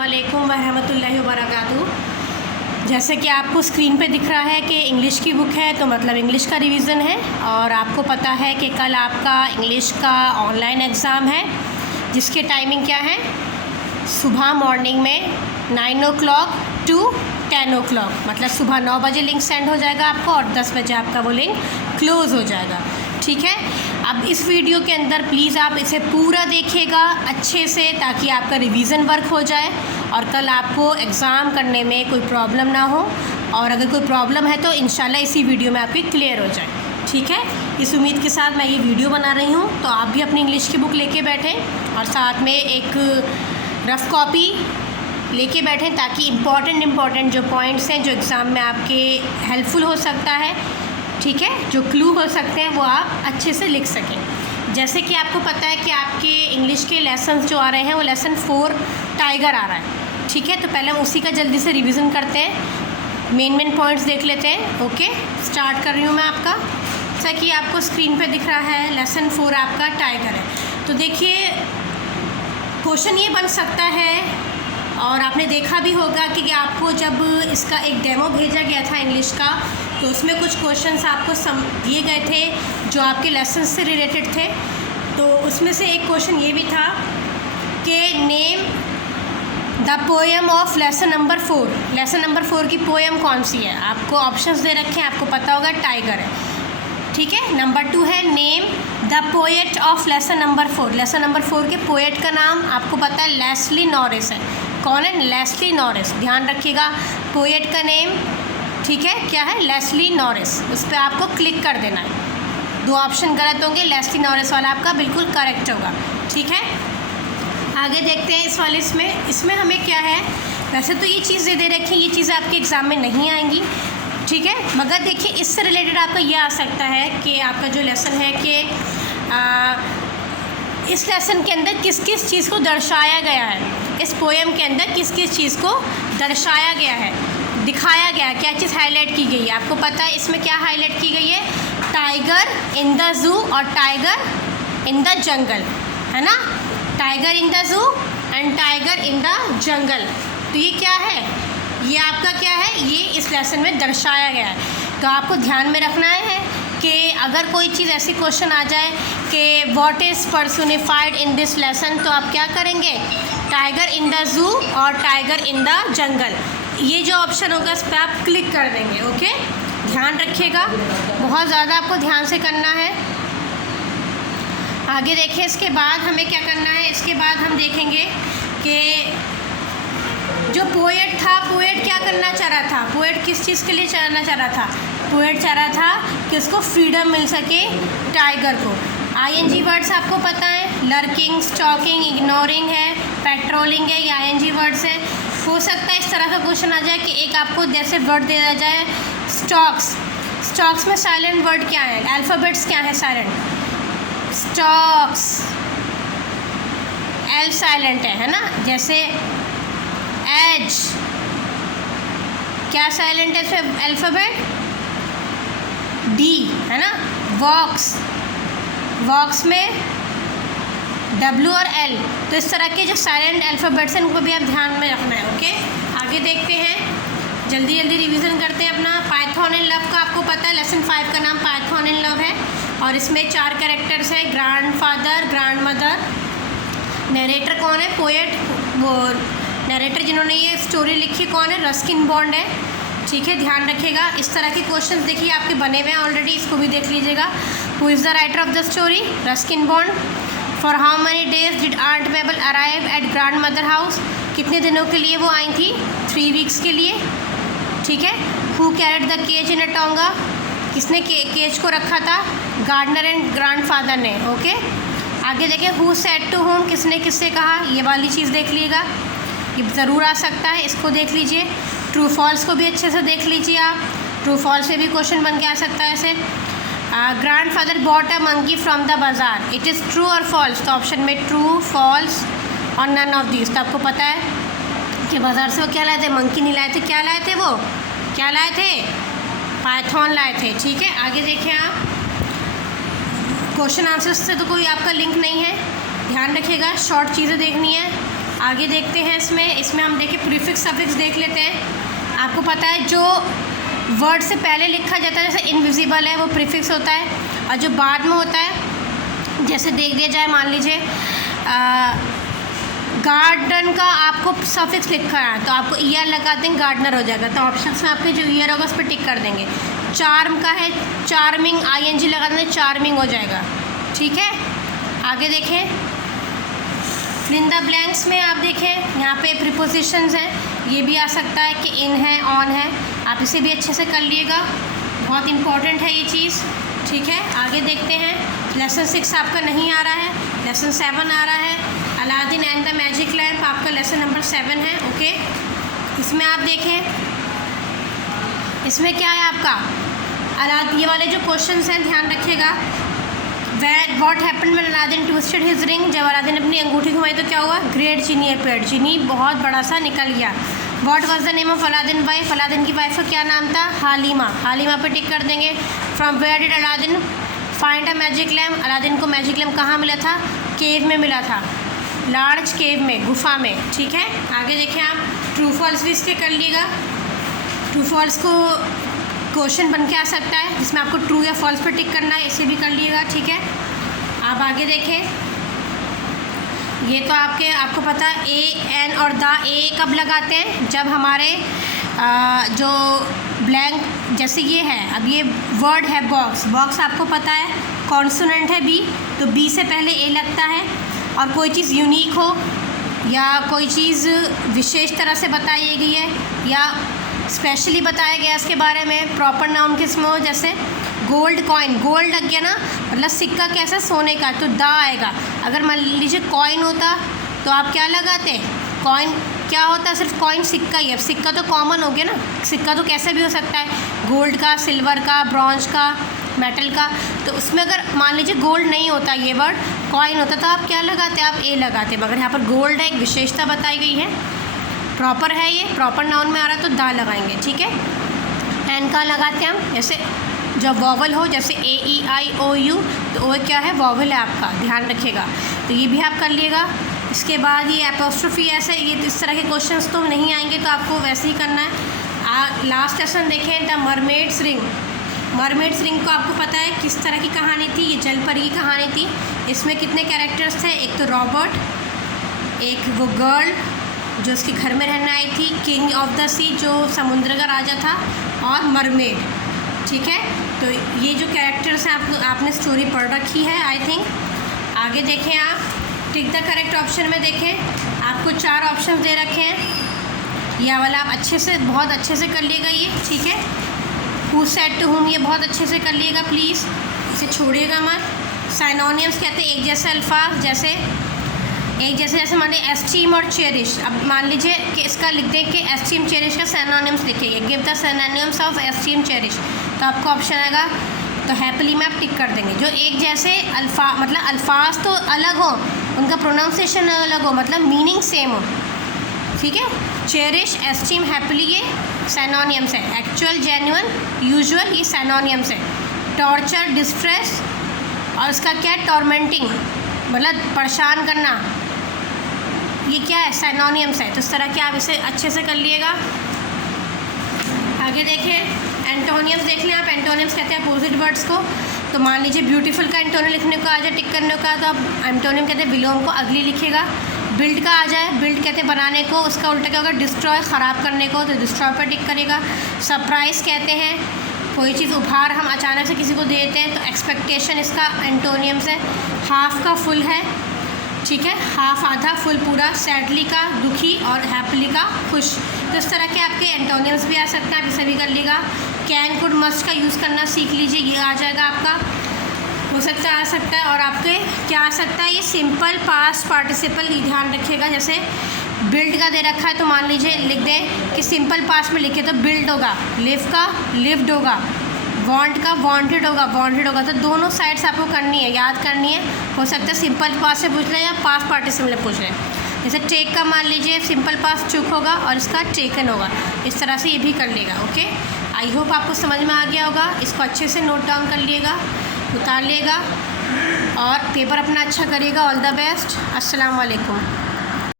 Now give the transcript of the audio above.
अस्सलामुअलैकुम वरहमतुल्लाहि वबरकातुहू। जैसे कि आपको स्क्रीन पे दिख रहा है कि इंग्लिश की बुक है, तो मतलब इंग्लिश का रिवीज़न है। और आपको पता है कि कल आपका इंग्लिश का ऑनलाइन एग्ज़ाम है, जिसके टाइमिंग क्या है, सुबह मॉर्निंग में 9 o'clock टू 10 o'clock, मतलब सुबह 9 बजे लिंक सेंड हो जाएगा आपको और 10 बजे आपका वो लिंक क्लोज़ हो जाएगा। ठीक है, अब इस वीडियो के अंदर प्लीज़ आप इसे पूरा देखिएगा अच्छे से, ताकि आपका रिवीज़न वर्क हो जाए और कल आपको एग्ज़ाम करने में कोई प्रॉब्लम ना हो। और अगर कोई प्रॉब्लम है तो इंशाल्लाह इसी वीडियो में आपकी क्लियर हो जाए। ठीक है, इस उम्मीद के साथ मैं ये वीडियो बना रही हूँ, तो आप भी अपनी इंग्लिश की बुक लेके बैठें और साथ में एक रफ़ कॉपी लेके बैठें, ताकि इम्पॉर्टेंट जो पॉइंट्स हैं जो एग्ज़ाम में आपके हेल्पफुल हो सकता है, ठीक है, जो क्लू हो सकते हैं वो आप अच्छे से लिख सकें। जैसे कि आपको पता है कि आपके इंग्लिश के लेसन्स जो आ रहे हैं वो लेसन 4 टाइगर आ रहा है। ठीक है, तो पहले हम उसी का जल्दी से रिवीजन करते हैं, मेन पॉइंट्स देख लेते हैं। ओके, स्टार्ट कर रही हूँ मैं आपका। जैसा कि आपको स्क्रीन पे दिख रहा है लेसन 4 आपका टाइगर है। तो देखिए, क्वेश्चन ये बन सकता है, और आपने देखा भी होगा कि आपको जब इसका एक डेमो भेजा गया था इंग्लिश का, तो उसमें कुछ क्वेश्चंस आपको दिए गए थे जो आपके लेसन से रिलेटेड थे। तो उसमें से एक क्वेश्चन ये भी था कि name the poem of lesson number 4। Lesson number 4 की पोएम कौन सी है? आपको ऑप्शंस दे रखे हैं, आपको पता होगा टाइगर है। ठीक है, नंबर 2 है name the poet of lesson number 4। Lesson number 4 के पोएट का नाम आपको पता है लेस्ली नॉरिस है। कौन है? Leslie Norris. ध्यान रखिएगा, पोएट का नेम, ठीक है, क्या है? Leslie Norris. उस पर आपको क्लिक कर देना है। 2 ऑप्शन गलत होंगे, लेस्ली नॉरिस वाला आपका बिल्कुल करेक्ट होगा। ठीक है, आगे देखते हैं इस वाले इसमें हमें क्या है। वैसे तो ये चीज़ें दे रखी हैं, ये चीज़ें आपके एग्ज़ाम में नहीं आएंगी, ठीक है, मगर देखिए इससे रिलेटेड आपका ये आ सकता है कि आपका जो लेसन है कि इस लेसन के अंदर किस किस चीज़ को दर्शाया गया है, इस पोएम के अंदर किस किस चीज़ को दर्शाया गया है, दिखाया गया है, क्या चीज़ हाईलाइट की गई है। आपको पता है इसमें क्या हाईलाइट की गई है? टाइगर इन द ज़ू और टाइगर इन द जंगल, है ना। Tiger in the zoo and tiger in the jungle. तो ये क्या है? ये आपका क्या है? ये इस लेसन में दर्शाया गया है। तो आपको ध्यान में रखना है कि अगर कोई चीज़ ऐसी क्वेश्चन आ जाए कि what is personified in this lesson, तो आप क्या करेंगे? टाइगर इन द ज़ू और टाइगर इन द जंगल, ये जो ऑप्शन होगा इस पर आप क्लिक कर देंगे। ओके, ध्यान रखिएगा, बहुत ज़्यादा आपको ध्यान से करना है। आगे देखिए, इसके बाद हमें क्या करना है। इसके बाद हम देखेंगे कि जो पोएट था, पोएट क्या करना चाह रहा था? पोएट किस चीज़ के लिए करना चाह रहा था? पोएट चाह रहा था कि उसको फ्रीडम मिल सके, टाइगर को। ING वर्ड्स आपको पता है, लर्किंग, स्टॉकिंग, इग्नोरिंग है, पेट्रोलिंग है, ये ING वर्ड्स है। हो सकता है इस तरह का क्वेश्चन आ जाए कि एक आपको जैसे वर्ड दे दिया जाए स्टॉक्स। स्टॉक्स में साइलेंट वर्ड क्या है? अल्फ़ाबेट्स क्या है साइलेंट? स्टॉक्स, L साइलेंट है ना। जैसे एज, क्या साइलेंट है इसमें? अल्फ़ाबेट D, है ना। वॉक्स, वॉक्स में W और L। तो इस तरह के जो साइलेंट अल्फ़ाबेट्स हैं उनको भी आप ध्यान में रखना है। ओके, आगे देखते हैं, जल्दी रिवीजन करते हैं अपना। पाइथन इन लव का आपको पता है, लेसन 5 का नाम पाइथन इन लव है, और इसमें 4 कैरेक्टर्स है, ग्रैंडफादर, ग्रैंडमदर। नरेटर कौन है? पोएट, वो नरेटर जिन्होंने ये स्टोरी लिखी कौन है? रस्किन बॉन्ड है। ठीक है, ध्यान रखिएगा। इस तरह के क्वेश्चन देखिए आपके बने हुए हैं ऑलरेडी, इसको भी देख लीजिएगा। Who is the writer of the story? Ruskin Bond. For how many days did aunt Mabel arrive at grandmother house? कितने दिनों के लिए वो आई थी? 3 वीक्स के लिए। ठीक है। हु कैरेड द केज इन अ टोंगा? किसने केज को रखा था? गार्डनर एंड ग्रैंडफादर ने। ओके, आगे देखिए, हु सेड टू होम? किसने किससे कहा? ये वाली चीज़ देख लीजिएगा, ये ज़रूर आ सकता है, इसको देख लीजिए। ट्रू फॉल्स को भी अच्छे से देख लीजिए आप, ट्रू फॉल्स से भी क्वेश्चन बन के आ सकता है ऐसे। Grandfather bought a monkey from the बाज़ार, इट इज़ ट्रू और फॉल्स? तो ऑप्शन में ट्रू, फॉल्स और नन ऑफ दीज। तो आपको पता है कि बाज़ार से वो क्या लाए थे? मंकी नहीं लाए थे। क्या लाए थे? वो क्या लाए थे? पाइथन लाए थे। ठीक है, आगे देखें आप, क्वेश्चन आंसर्स से तो कोई आपका लिंक नहीं है, ध्यान रखिएगा, शॉर्ट चीज़ें देखनी है। आगे देखते हैं। इसमें हम देखें प्रीफिक्स सफिक्स देख लेते हैं। आपको पता है जो वर्ड से पहले लिखा जाता है, जैसे इनविजिबल है, वो प्रीफिक्स होता है, और जो बाद में होता है, जैसे देख दिया जाए, मान लीजिए गार्डन का आपको सफिक्स लिखा है तो आपको ईयर लगा देंगे, गार्डनर हो जाएगा। तो ऑप्शंस में आपके जो ईयर होगा उस पर टिक कर देंगे। चार्म का है, चार्मिंग ING लगा देंगे, चार्मिंग हो जाएगा। ठीक है, आगे देखें। फिल इन द ब्लैंक्स में आप देखें यहाँ पे प्रीपोजिशंस हैं, ये भी आ सकता है कि इन है, ऑन है, आप इसे भी अच्छे से कर लिएगा, बहुत इंपॉर्टेंट है ये चीज़। ठीक है, आगे देखते हैं। लेसन 6 आपका नहीं आ रहा है, लेसन 7 आ रहा है। Aladdin and the magic lamp आपका लेसन नंबर 7 है। ओके, इसमें आप देखें, इसमें क्या है आपका ये वाले जो क्वेश्चंस हैं ध्यान रखिएगा। What happened when Aladdin twisted his ring, जब अलादीन अपनी अंगूठी घुमाई तो क्या हुआ? ग्रेट जिनी अपीयर्ड, जिनी बहुत बड़ा सा निकल गया। What was the name of Aladdin wife, Aladdin की वाइफ का क्या नाम था? हालिमा, हालिमा पे टिक कर देंगे। From where did Aladdin find a magic lamp, Aladdin को मैजिक लैम्प कहाँ मिला था? केव में मिला था, लार्ज केव में, गुफा में। ठीक है, आगे देखें आप। ट्रू फॉल्स भी इसके कर लिएगा। ट्रू फॉल्स को क्वेश्चन बन के आ सकता है जिसमें आपको ट्रू या फॉल्स पर टिक करना है, इसे भी कर लिएगा। ठीक है, आप आगे देखें। ये तो आपको पता है ए एन और द, ए कब लगाते हैं? जब हमारे जो ब्लैंक, जैसे ये है, अब ये वर्ड है बॉक्स, बॉक्स आपको पता है कॉन्सोनेंट है बी, तो बी से पहले ए लगता है। और कोई चीज़ यूनिक हो या कोई चीज़ विशेष तरह से बताई गई है या स्पेशली बताया गया इसके बारे में, प्रॉपर नाउन किसमें हो, जैसे गोल्ड कॉइन, गोल्ड लग गया ना, मतलब सिक्का कैसा? सोने का, तो दा आएगा। अगर मान लीजिए कॉइन होता तो आप क्या लगाते? कॉइन क्या होता? सिर्फ कॉइन सिक्का ही है। सिक्का तो कॉमन हो गया ना, सिक्का तो कैसे भी हो सकता है, गोल्ड का, सिल्वर का, ब्रॉन्ज का, मेटल का। तो उसमें अगर मान लीजिए गोल्ड नहीं होता, ये वर्ड कॉइन होता, तो आप क्या लगाते? आप ए लगाते। मगर यहाँ पर गोल्ड है, एक विशेषता बताई गई है, प्रॉपर है, ये प्रॉपर नाउन में आ रहा है तो दा लगाएंगे। ठीक है, एन का लगाते हैं हम, जैसे जब वॉवल हो, जैसे AEIOU, तो वो क्या है? वॉवल है आपका, ध्यान रखिएगा। तो ये भी आप कर लिएगा। इसके बाद ये एपोस्ट्रोफी, ऐसे ये इस तरह के क्वेश्चंस तो नहीं आएंगे, तो आपको वैसे ही करना है। लास्ट लेसन देखें, the mermaids ring. Mermaids ring को आपको पता है किस तरह की कहानी थी? ये जलपरी की कहानी थी। इसमें कितने कैरेक्टर्स थे? एक तो रॉबर्ट, एक वो गर्ल जो उसके घर में रहने आई थी, किंग ऑफ द सी जो समुद्र का राजा था, और मरमेड। ठीक है, तो ये जो कैरेक्टर्स हैं आपने स्टोरी पढ़ रखी है आई थिंक। आगे देखें आप, टिक द करेक्ट ऑप्शन में देखें, आपको 4 ऑप्शन दे रखे हैं। यह वाला आप अच्छे से, बहुत अच्छे से कर लिएगा ये। ठीक है, हु सेड टू हुम, ये बहुत अच्छे से कर लिएगा प्लीज़, इसे छोड़िएगा मत। साइनोनियम्स कहते हैं एक जैसे अल्फाज, जैसे मान लीजिए एस्टीम और चेरिश। अब मान लीजिए कि इसका लिख दें कि एस्टीम चेरिश का सिनोनिम्स लिखिए, give the synonyms of esteem cherish, तो आपको ऑप्शन आएगा। तो हैप्पीली में आप टिक कर देंगे। जो एक जैसे मतलब अल्फाज तो अलग हो, उनका प्रोनाउंसिएशन अलग हो, मतलब मीनिंग सेम हो। ठीक है, चेरिश, एस्टीम, हैप्पीली ये सिनोनिम्स है। एक्चुअल, जेन्युइन, यूजुअल ये सिनोनिम्स है। टॉर्चर, डिस्ट्रेस, और इसका क्या है? टॉर्मेंटिंग, मतलब परेशान करना, ये क्या है? सिनोनिम्स है। तो इस तरह के आप इसे अच्छे से कर लिएगा। आगे देखें, एंटोनियम्स देख लें आप। एंटोनियम्स कहते हैं अपोजिट वर्ड्स को। तो मान लीजिए ब्यूटीफुल का एंटोनियम लिखने को आ जाए, टिक करने का, तो आप एंटोनियम कहते हैं विलोम को, अगली लिखिएगा। बिल्ड का आ जाए, बिल्ड कहते हैं बनाने को, उसका उल्टा क्या होगा? डिस्ट्रॉय, ख़राब करने को, तो डिस्ट्रॉय पर टिक करेगा। सरप्राइज़ कहते हैं कोई चीज़ उपहार हम अचानक से किसी को देते हैं, तो एक्सपेक्टेशन इसका एंटोनियम्स है। हाफ का फुल है, ठीक है, हाफ आधा, फुल पूरा। सैडली का दुखी, और हैप्पीली का खुश। तो इस तरह के आपके एंटोनियम्स भी आ सकते हैं, आप इसे भी कर लीजिएगा। कैन, कुड, मस्ट का यूज़ करना सीख लीजिए, ये आ जाएगा आपका, हो सकता है आ सकता है। और आपके क्या आ सकता है? ये सिंपल पास्ट पार्टिसिपल, ध्यान रखिएगा। जैसे बिल्ड का दे रखा है, तो मान लीजिए लिख दें कि सिंपल पास्ट में लिखे तो बिल्ड होगा, लिव का लिव्ड होगा, वांट का वांटेड होगा। तो दोनों साइड्स आपको करनी है, याद करनी है। हो सकता है सिंपल पास्ट से पूछ लें या पास्ट पार्टिसिपल पूछ लें। जैसे टेक का मान लीजिए सिंपल पास्ट टुक होगा और इसका टेकन होगा, इस तरह से ये भी कर लेगा। ओके, आई होप आपको समझ में आ गया होगा। इसको अच्छे से नोट डाउन कर लिएगा, उतार लिएगा, और पेपर अपना अच्छा करिएगा। All the best. अस्सलाम वालेकुम।